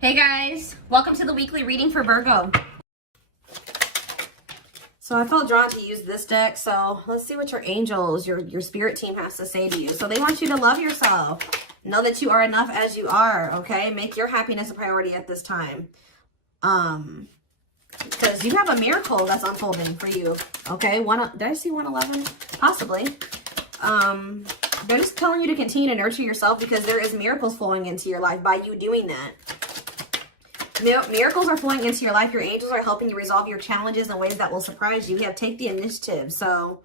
Hey guys, welcome to the weekly reading for Virgo. So I felt drawn to use this deck, so let's see what your angels, your spirit team has to say to you. So they want you to love yourself. Know that you are enough as you are, okay? Make your happiness a priority at this time. Because you have a miracle that's unfolding for you, okay? Did I see 111? Possibly. They're just telling you to continue to nurture yourself because there is miracles flowing into your life by you doing that. Miracles are flowing into your life. Your angels are helping you resolve your challenges in ways that will surprise you. We have take the initiative. So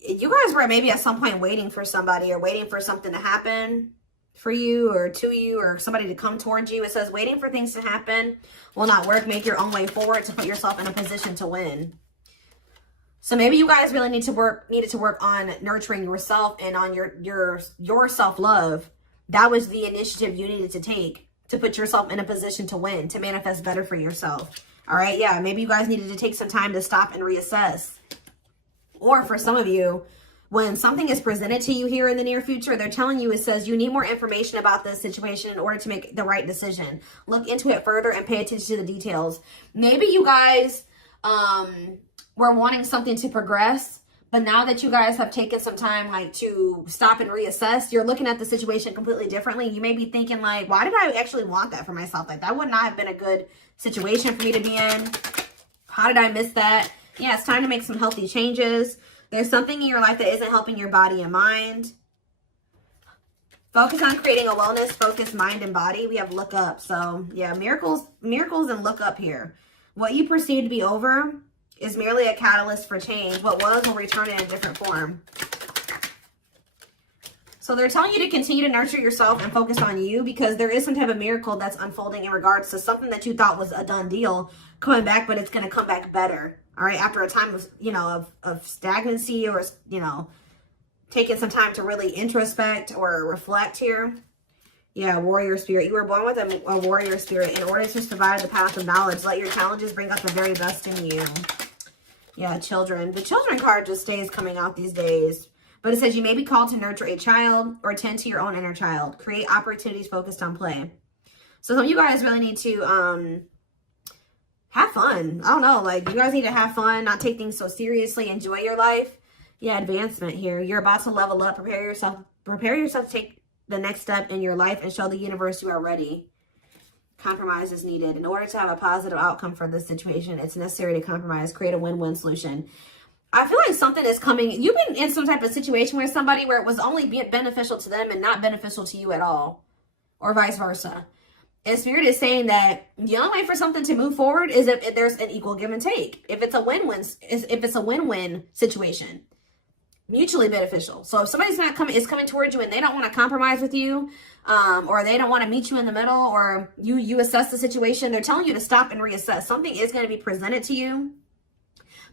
you guys were maybe at some point waiting for somebody or waiting for something to happen for you or to you or somebody to come towards you. It says waiting for things to happen will not work. Make your own way forward to put yourself in a position to win. So maybe you guys really needed to work on nurturing yourself and on your self-love. That was the initiative you needed to take to put yourself in a position to win, to manifest better for yourself. All right, yeah, maybe you guys needed to take some time to stop and reassess. Or for some of you, when something is presented to you here in the near future, they're telling you, it says you need more information about this situation in order to make the right decision. Look into it further and pay attention to the details. Maybe you guys were wanting something to progress, but now that you guys have taken some time like to stop and reassess, you're looking at the situation completely differently. You may be thinking like, why did I actually want that for myself? Like that would not have been a good situation for me to be in. How did I miss that? Yeah, it's time to make some healthy changes. There's something in your life that isn't helping your body and mind. Focus on creating a wellness-focused mind and body. We have look up. So yeah, miracles and look up here. What you perceive to be over is merely a catalyst for change. What was will return in a different form. So they're telling you to continue to nurture yourself and focus on you because there is some type of miracle that's unfolding in regards to something that you thought was a done deal coming back, but it's going to come back better. All right. After a time of, of stagnancy or, taking some time to really introspect or reflect here. Yeah, warrior spirit. You were born with a warrior spirit. In order to survive the path of knowledge, let your challenges bring out the very best in you. Yeah, children. The children card just stays coming out these days. But it says you may be called to nurture a child or tend to your own inner child. Create opportunities focused on play. So some of you guys really need to have fun. I don't know. Like, you guys need to have fun, not take things so seriously. Enjoy your life. Yeah, advancement here. You're about to level up. Prepare yourself to take the next step in your life and show the universe you are ready. Compromise is needed. In order to have a positive outcome for this situation, it's necessary to compromise, create a win-win solution. I feel like something is coming. You've been in some type of situation where somebody where it was only beneficial to them and not beneficial to you at all, or vice versa. And Spirit is saying that the only way for something to move forward is if there's an equal give and take. If it's a win-win situation. Mutually beneficial. So if somebody's is coming towards you and they don't want to compromise with you, or they don't want to meet you in the middle, or you assess the situation, they're telling you to stop and reassess. Something is going to be presented to you,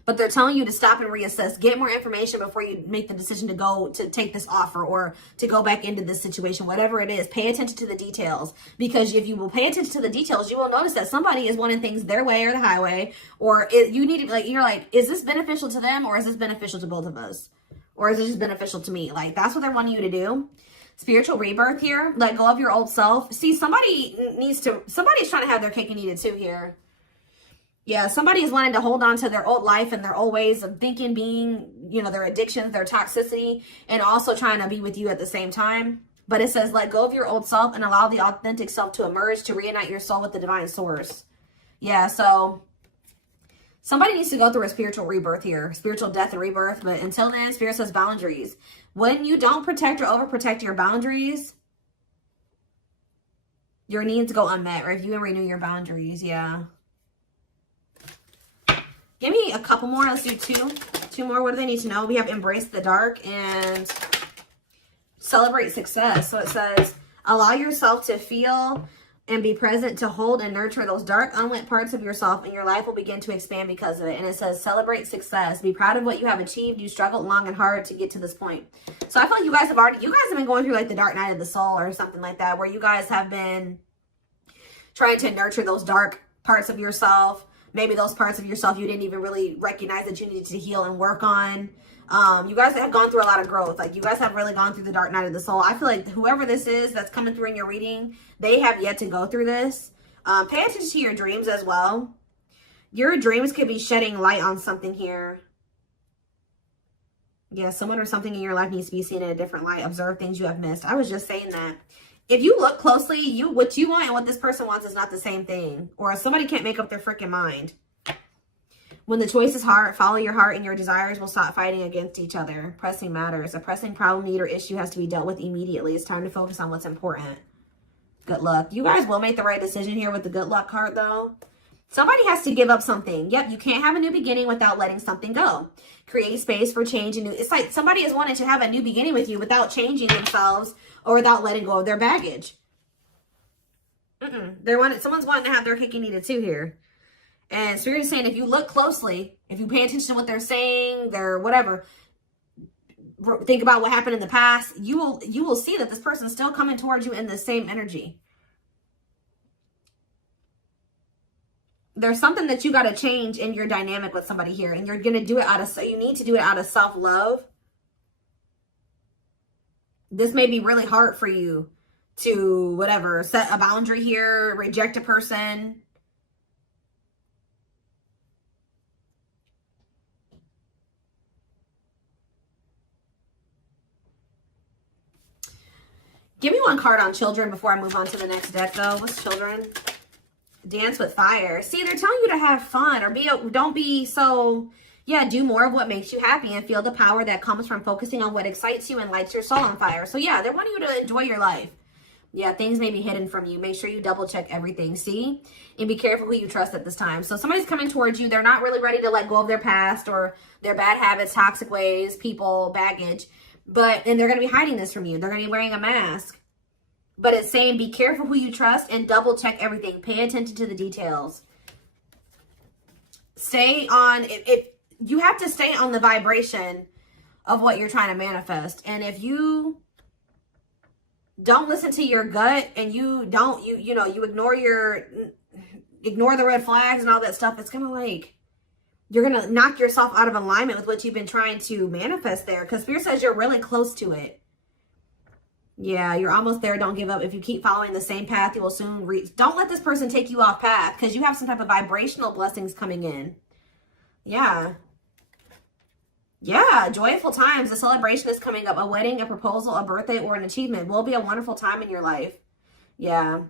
but they're telling you to stop and reassess. Get more information before you make the decision to take this offer or to go back into this situation. Whatever it is, pay attention to the details, because if you will pay attention to the details, you will notice that somebody is wanting things their way or the highway, or you need to you're like, is this beneficial to them or is this beneficial to both of us? Or is it just beneficial to me? Like, that's what they're wanting you to do. Spiritual rebirth here. Let go of your old self. See, somebody's trying to have their cake and eat it too here. Yeah, somebody is wanting to hold on to their old life and their old ways of thinking, being, their addictions, their toxicity, and also trying to be with you at the same time. But it says, let go of your old self and allow the authentic self to emerge, to reunite your soul with the divine source. Yeah, so somebody needs to go through a spiritual rebirth here, spiritual death and rebirth. But until then, Spirit says boundaries. When you don't protect or overprotect your boundaries, your needs go unmet. Review and renew your boundaries. Yeah. Give me a couple more. Let's do two more. What do they need to know? We have embrace the dark and celebrate success. So it says, allow yourself to feel and be present to hold and nurture those dark, unlit parts of yourself, and your life will begin to expand because of it. And it says, celebrate success. Be proud of what you have achieved. You struggled long and hard to get to this point. So I feel like you guys have been going through like the dark night of the soul or something like that, where you guys have been trying to nurture those dark parts of yourself. Maybe those parts of yourself you didn't even really recognize that you needed to heal and work on. You guys have gone through a lot of growth. Like, you guys have really gone through the dark night of the soul. I feel like whoever this is that's coming through in your reading, they have yet to go through this. Pay attention to your dreams as well. Your dreams could be shedding light on something here. Yeah, someone or something in your life needs to be seen in a different light. Observe things you have missed. I was just saying that. If you look closely, what you want and what this person wants is not the same thing. Or somebody can't make up their freaking mind. When the choice is hard, follow your heart and your desires will stop fighting against each other. Pressing matters. A pressing problem, need, or issue has to be dealt with immediately. It's time to focus on what's important. Good luck. You guys will make the right decision here with the good luck card, though. Somebody has to give up something. Yep, you can't have a new beginning without letting something go. Create space for change. And new. It's like somebody is wanting to have a new beginning with you without changing themselves or without letting go of their baggage. Someone's wanting to have their cake and eat it too here. And Spirit is saying, if you look closely, if you pay attention to what they're saying, their whatever, think about what happened in the past, you will see that this person's still coming towards you in the same energy. There's something that you got to change in your dynamic with somebody here, and you're going to do it you need to do it out of self-love. This may be really hard for you to, whatever, set a boundary here, reject a person. Give me one card on children before I move on to the next deck, though. What's children? Dance with fire. See, they're telling you to have fun or don't be so, yeah, do more of what makes you happy and feel the power that comes from focusing on what excites you and lights your soul on fire. So, yeah, they want you to enjoy your life. Yeah, things may be hidden from you. Make sure you double check everything, see? And be careful who you trust at this time. So somebody's coming towards you. They're not really ready to let go of their past or their bad habits, toxic ways, people, baggage. And they're going to be hiding this from you. They're going to be wearing a mask. But it's saying be careful who you trust and double check everything. Pay attention to the details. Stay on, you have to stay on the vibration of what you're trying to manifest. And if you don't listen to your gut and you ignore the red flags and all that stuff, it's going to like, you're going to knock yourself out of alignment with what you've been trying to manifest there. Because Spirit says you're really close to it. Yeah, you're almost there. Don't give up. If you keep following the same path, you will soon reach. Don't let this person take you off path because you have some type of vibrational blessings coming in. Yeah. Yeah, joyful times. A celebration is coming up. A wedding, a proposal, a birthday, or an achievement will be a wonderful time in your life. Yeah.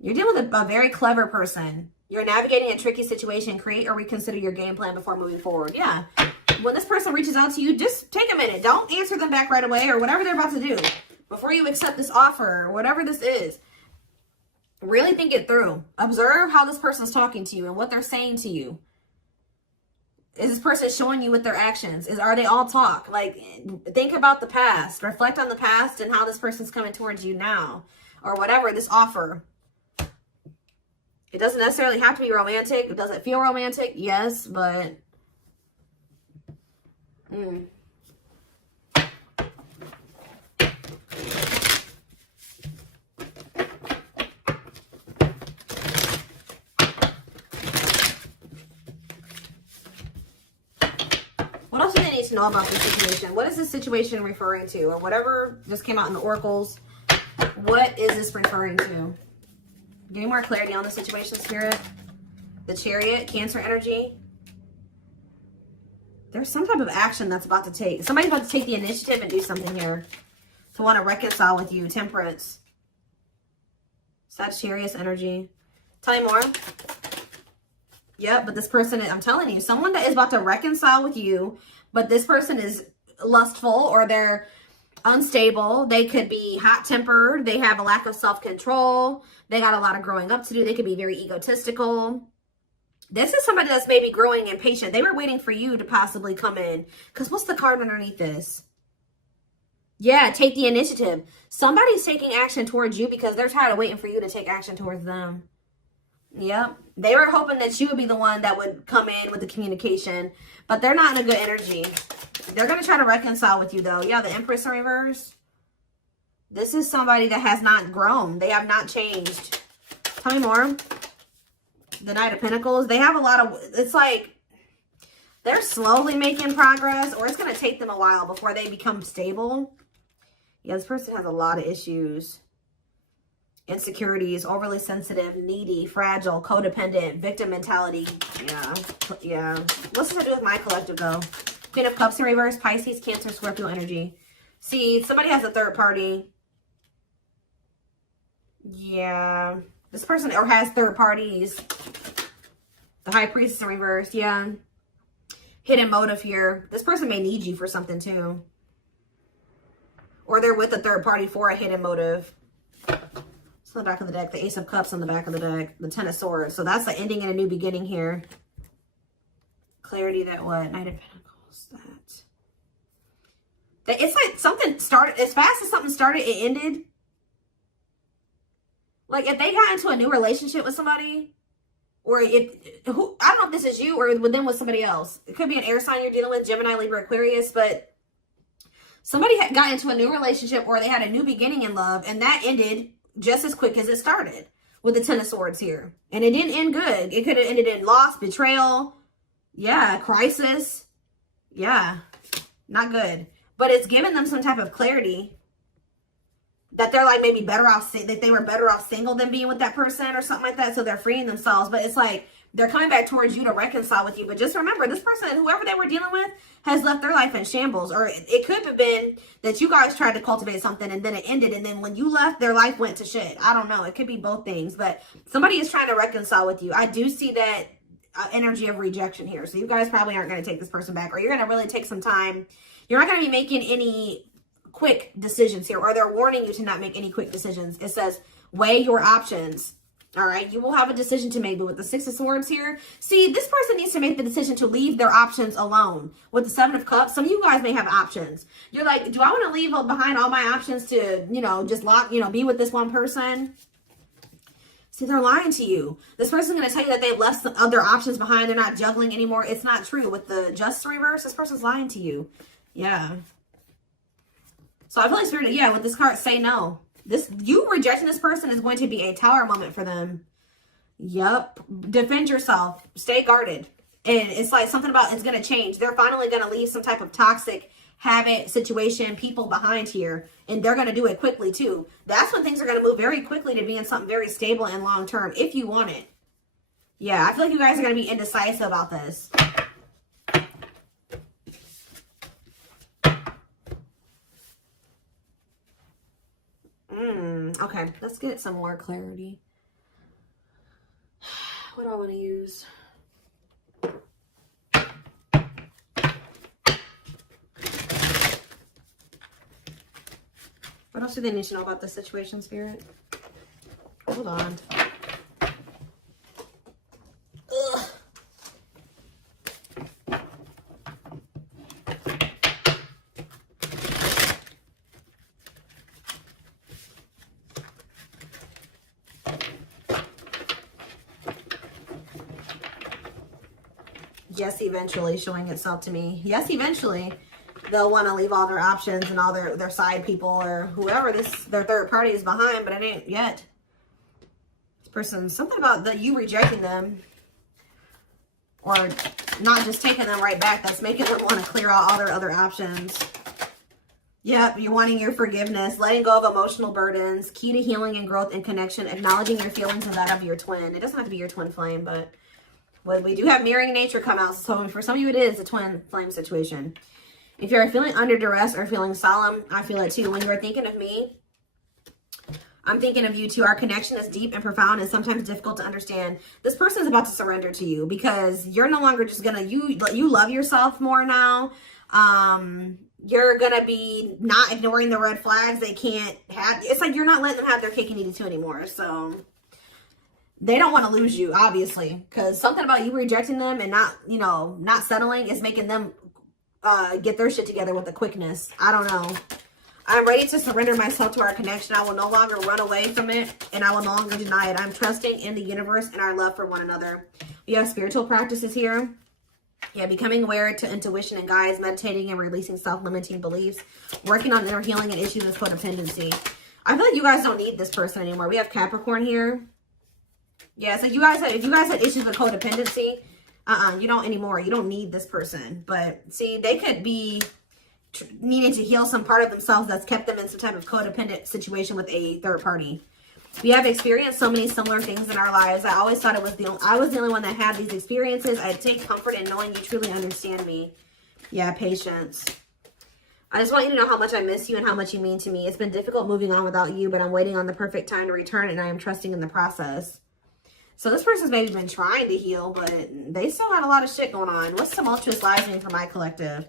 You're dealing with a very clever person. You're navigating a tricky situation. Create or reconsider your game plan before moving forward. Yeah. When this person reaches out to you, just take a minute. Don't answer them back right away or whatever they're about to do. Before you accept this offer or whatever this is, really think it through. Observe how this person's talking to you and what they're saying to you. Is this person showing you with their actions? Are they all talk? Like, think about the past. Reflect on the past and how this person's coming towards you now. Or whatever, this offer. It doesn't necessarily have to be romantic. Does it feel romantic? Yes, but... What else do they need to know about this situation? What is this situation referring to? Or whatever just came out in the oracles. What is this referring to? Give me more clarity on the situation, Spirit. The Chariot, Cancer energy. There's some type of action that's about to take. Somebody's about to take the initiative and do something here. To want to reconcile with you. Temperance. Sagittarius energy. Tell me more. Yep, but this person, I'm telling you, someone that is about to reconcile with you, but this person is lustful or they're unstable. They could be hot-tempered. They have a lack of self-control. They got a lot of growing up to do. They could be very egotistical. This is somebody that's maybe growing impatient. They were waiting for you to possibly come in. Because what's the card underneath this? Yeah, take the initiative. Somebody's taking action towards you because they're tired of waiting for you to take action towards them. Yep. They were hoping that you would be the one that would come in with the communication. But they're not in a good energy. They're going to try to reconcile with you, though. Yeah, the Empress in reverse. This is somebody that has not grown. They have not changed. Tell me more. The Knight of Pentacles. They have a lot of... It's like... They're slowly making progress, or it's going to take them a while before they become stable. Yeah, this person has a lot of issues. Insecurities, overly sensitive, needy, fragile, codependent, victim mentality. Yeah. What's this to do with my collective, though? Queen of Cups in reverse, Pisces, Cancer, Scorpio energy. See, somebody has a third party. Yeah. This person or has third parties. The High Priestess in reverse. Yeah. Hidden motive here. This person may need you for something too. Or they're with a third party for a hidden motive. It's on the back of the deck. The Ace of Cups on the back of the deck. The Ten of Swords. So that's the ending and a new beginning here. Clarity that what? Knight of Pentacles. That. It's like something started. As fast as something started, it ended. Like if they got into a new relationship with somebody, or I don't know if this is you or with them with somebody else. It could be an air sign you're dealing with, Gemini, Libra, Aquarius, but somebody got into a new relationship or they had a new beginning in love, and that ended just as quick as it started with the Ten of Swords here. And it didn't end good. It could have ended in loss, betrayal, yeah, crisis. Yeah, not good. But it's given them some type of clarity that they're like maybe better off, that they were better off single than being with that person or something like that. So they're freeing themselves. But it's like they're coming back towards you to reconcile with you. But just remember, this person, whoever they were dealing with, has left their life in shambles. Or it could have been that you guys tried to cultivate something and then it ended. And then when you left, their life went to shit. I don't know. It could be both things. But somebody is trying to reconcile with you. I do see that energy of rejection here. So you guys probably aren't going to take this person back. Or you're going to really take some time. You're not going to be making any quick decisions here, or they're warning you to not make any quick decisions. It says weigh your options. All right, you will have a decision to make. But with the Six of Swords here, see, this person needs to make the decision to leave their options alone. With the Seven of Cups, some of you guys may have options. You're like, do I want to leave behind all my options to, just be with this one person? See, they're lying to you. This person's going to tell you that they've left some other options behind. They're not juggling anymore. It's not true. With the Justice reverse, this person's lying to you. Yeah. So I feel like Spirit, yeah, with this card, say no. You rejecting this person is going to be a tower moment for them. Yep. Defend yourself. Stay guarded. And it's like something about it's going to change. They're finally going to leave some type of toxic habit, situation, people behind here. And they're going to do it quickly too. That's when things are going to move very quickly to being something very stable and long term, if you want it. Yeah, I feel like you guys are going to be indecisive about this. Okay, let's get some more clarity. What do I want to use? What else do they need to know about this situation, Spirit? Hold on. Ugh. Yes, eventually, showing itself to me. Yes, eventually they'll want to leave all their options and all their side people or whoever their third party is behind, but it ain't yet. This person, something about you rejecting them or not just taking them right back, that's making them want to clear out all their other options. Yep, you're wanting your forgiveness, letting go of emotional burdens, key to healing and growth and connection, acknowledging your feelings and that of your twin. It doesn't have to be your twin flame, but well, we do have mirroring nature come out. So for some of you, it is a twin flame situation. If you're feeling under duress or feeling solemn, I feel it too. When you're thinking of me, I'm thinking of you too. Our connection is deep and profound and sometimes difficult to understand. This person is about to surrender to you because you're no longer just gonna, you love yourself more now. You're gonna be not ignoring the red flags they can't have. It's like you're not letting them have their cake and eat it too anymore. So they don't want to lose you, obviously, because something about you rejecting them and not settling is making them get their shit together with a quickness. I don't know. I'm ready to surrender myself to our connection. I will no longer run away from it, and I will no longer deny it. I'm trusting in the universe and our love for one another. We have spiritual practices here. Yeah, becoming aware to intuition and guides, meditating and releasing self-limiting beliefs, working on inner healing and issues of codependency. I feel like you guys don't need this person anymore. We have Capricorn here. Yeah, so if you guys had issues with codependency, You don't anymore. You don't need this person. But see, they could be needing to heal some part of themselves that's kept them in some type of codependent situation with a third party. We have experienced so many similar things in our lives. I always thought I was the only one that had these experiences. I take comfort in knowing you truly understand me. Yeah, patience. I just want you to know how much I miss you and how much you mean to me. It's been difficult moving on without you, but I'm waiting on the perfect time to return, and I am trusting in the process. So this person's maybe been trying to heal, but they still had a lot of shit going on. What's tumultuous lives mean for my collective?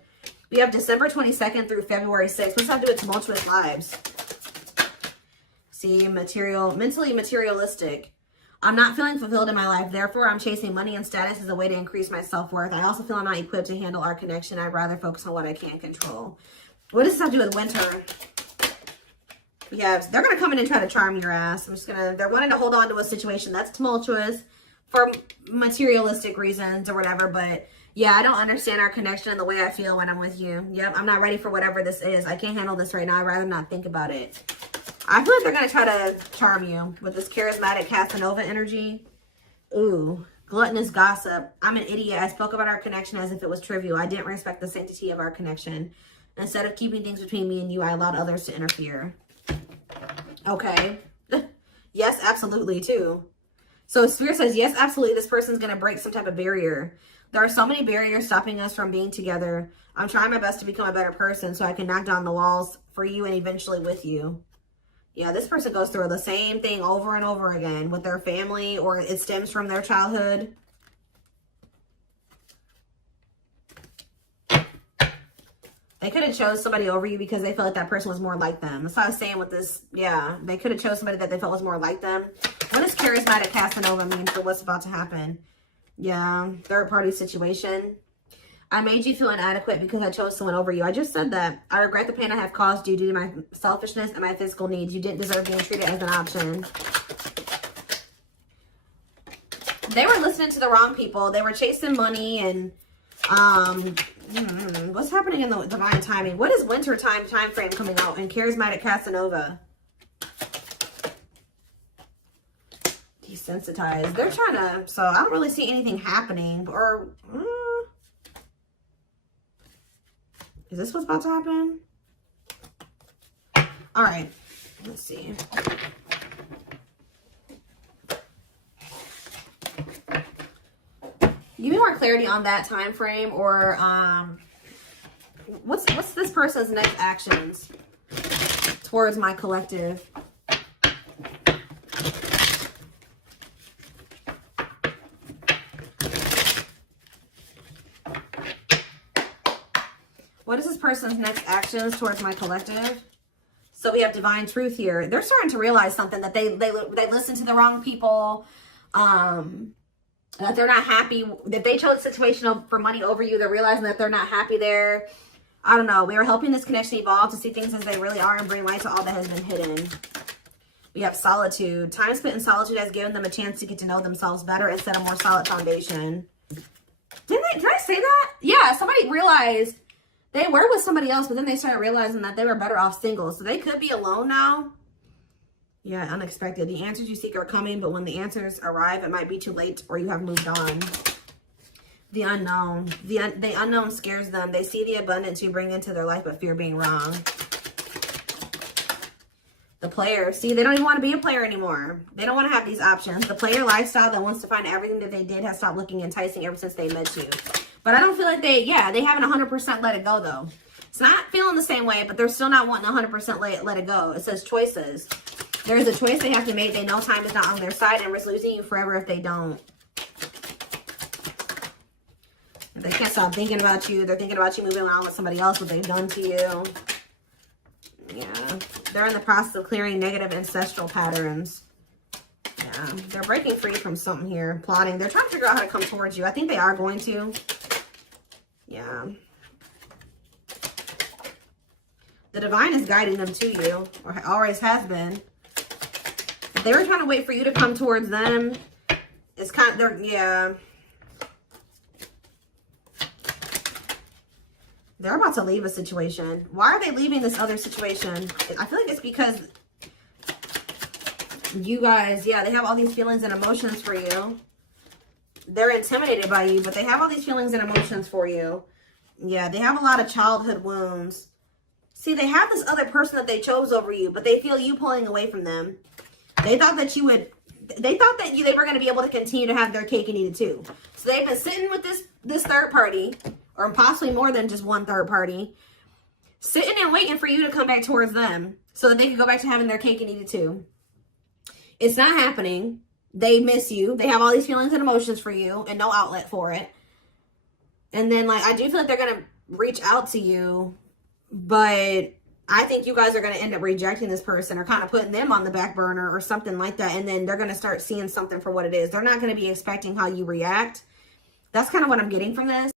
We have December 22nd through February 6th. What's that to do with tumultuous lives? See, mentally materialistic. I'm not feeling fulfilled in my life. Therefore, I'm chasing money and status as a way to increase my self-worth. I also feel I'm not equipped to handle our connection. I'd rather focus on what I can control. What does this have to do with winter? Yeah, they're going to come in and try to charm your ass. They're wanting to hold on to a situation that's tumultuous for materialistic reasons or whatever. But yeah, I don't understand our connection and the way I feel when I'm with you. Yep, I'm not ready for whatever this is. I can't handle this right now. I'd rather not think about it. I feel like they're going to try to charm you with this charismatic Casanova energy. Ooh, gluttonous gossip. I'm an idiot. I spoke about our connection as if it was trivial. I didn't respect the sanctity of our connection. Instead of keeping things between me and you, I allowed others to interfere. Okay. Yes, absolutely, too. So Spirit says, yes, absolutely, this person's going to break some type of barrier. There are so many barriers stopping us from being together. I'm trying my best to become a better person so I can knock down the walls for you and eventually with you. Yeah, this person goes through the same thing over and over again with their family, or it stems from their childhood. They could have chose somebody over you because they felt like that person was more like them. That's what I was saying with this. Yeah, they could have chose somebody that they felt was more like them. What does charismatic Casanova mean for what's about to happen? Yeah, third party situation. I made you feel inadequate because I chose someone over you. I just said that. I regret the pain I have caused you due to my selfishness and my physical needs. You didn't deserve being treated as an option. They were listening to the wrong people. They were chasing money and what's happening in the divine timing? What is winter time frame coming out in charismatic Casanova? Desensitized. They're trying to, so I don't really see anything happening. Or is this what's about to happen? All right, let's see. Give me more clarity on that time frame, or what's this person's next actions towards my collective? What is this person's next actions towards my collective? So we have divine truth here. They're starting to realize something, that they listened to the wrong people. That they're not happy, that they chose a situation for money over you. They're realizing that they're not happy there. I don't know. We are helping this connection evolve to see things as they really are and bring light to all that has been hidden. We have solitude. Time spent in solitude has given them a chance to get to know themselves better and set a more solid foundation. Did I say that? Yeah, somebody realized they were with somebody else, but then they started realizing that they were better off single. So they could be alone now. Yeah, unexpected. The answers you seek are coming, but when the answers arrive, it might be too late or you have moved on. The unknown. The unknown scares them. They see the abundance you bring into their life, but fear being wrong. The player. See, they don't even want to be a player anymore. They don't want to have these options. The player lifestyle that wants to find everything that they did has stopped looking enticing ever since they met you. But I don't feel like they haven't 100% let it go, though. It's not feeling the same way, but they're still not wanting 100% let it go. It says choices. There is a choice they have to make. They know time is not on their side and risk losing you forever if they don't. They can't stop thinking about you. They're thinking about you moving on with somebody else, what they've done to you. Yeah. They're in the process of clearing negative ancestral patterns. Yeah. They're breaking free from something here. Plotting. They're trying to figure out how to come towards you. I think they are going to. Yeah. The divine is guiding them to you, or always has been. If they were trying to wait for you to come towards them, it's kind of, yeah. They're about to leave a situation. Why are they leaving this other situation? I feel like it's because you guys, yeah, they have all these feelings and emotions for you. they're intimidated by you, but they have all these feelings and emotions for you. Yeah, they have a lot of childhood wounds. See, they have this other person that they chose over you, but they feel you pulling away from them. They thought that you would, they thought that they were going to be able to continue to have their cake and eat it too. So they've been sitting with this third party, or possibly more than just one third party, sitting and waiting for you to come back towards them so that they can go back to having their cake and eat it too. It's not happening. They miss you. They have all these feelings and emotions for you and no outlet for it. And then, like, I do feel like they're going to reach out to you, but I think you guys are going to end up rejecting this person or kind of putting them on the back burner or something like that. And then they're going to start seeing something for what it is. They're not going to be expecting how you react. That's kind of what I'm getting from this.